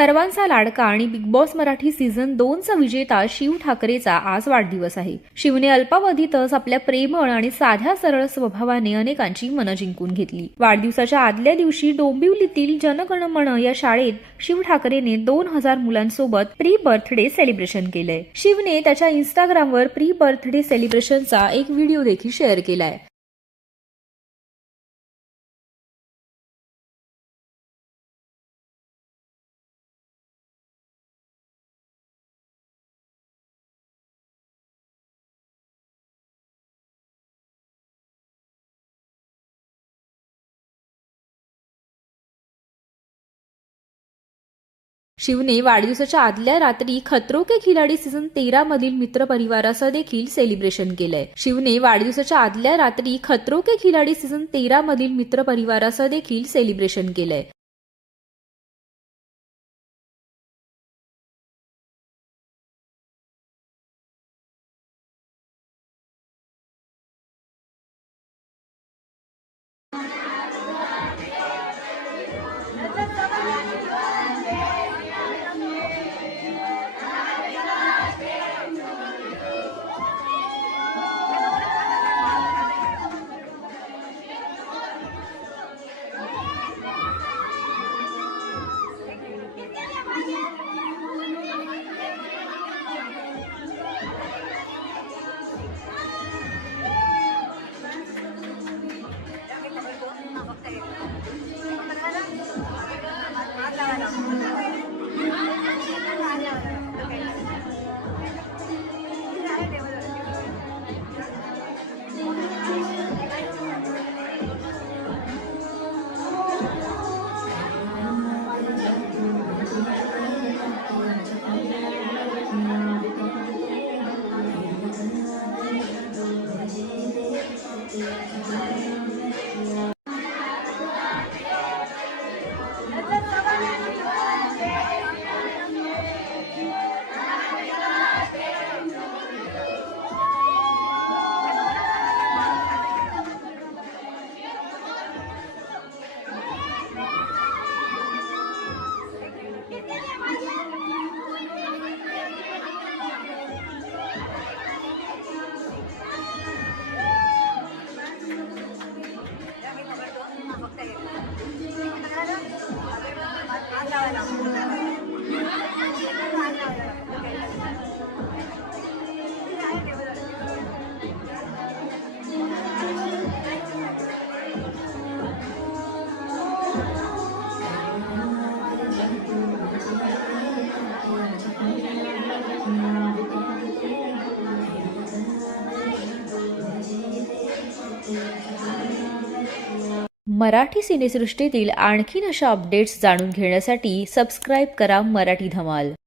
सर्वांचा लाडका आणि बिग बॉस मराठी सीझन 2 चा विजेता शिव ठाकरेचा आज वाढदिवस आहे। शिवने अल्पावधीतच आपल्या प्रेमळ आणि साध्या सरळ स्वभावाने अनेकांची मनं जिंकून घेतली। वाढदिवसाच्या आदल्या दिवशी डोंबिवलीतील जनगणमन या शाळेत शिव ठाकरेने 2000 मुलांसोबत प्री बर्थडे सेलिब्रेशन केलंय। शिवने त्याच्या इंस्टाग्रामवर प्री बर्थडे सेलिब्रेशनचा एक व्हिडिओ देखील शेअर केलाय। शिवने वाढदिवसाच्या आदल्या रात्री खतरों के खिलाडी सीझन 13 मधील मित्रपरिवारासह देखील सेलिब्रेशन केलंय। शिवने वाढदिवसाच्या आदल्या रात्री खतरों के खिलाडी सीझन 13 मधील मित्रपरिवारासह देखील सेलिब्रेशन केलंय। मराठी सिनेसृष्टीतील आणखीन अशा अपडेट्स जाणून घेण्यासाठी सबस्क्राईब करा मराठी धमाल।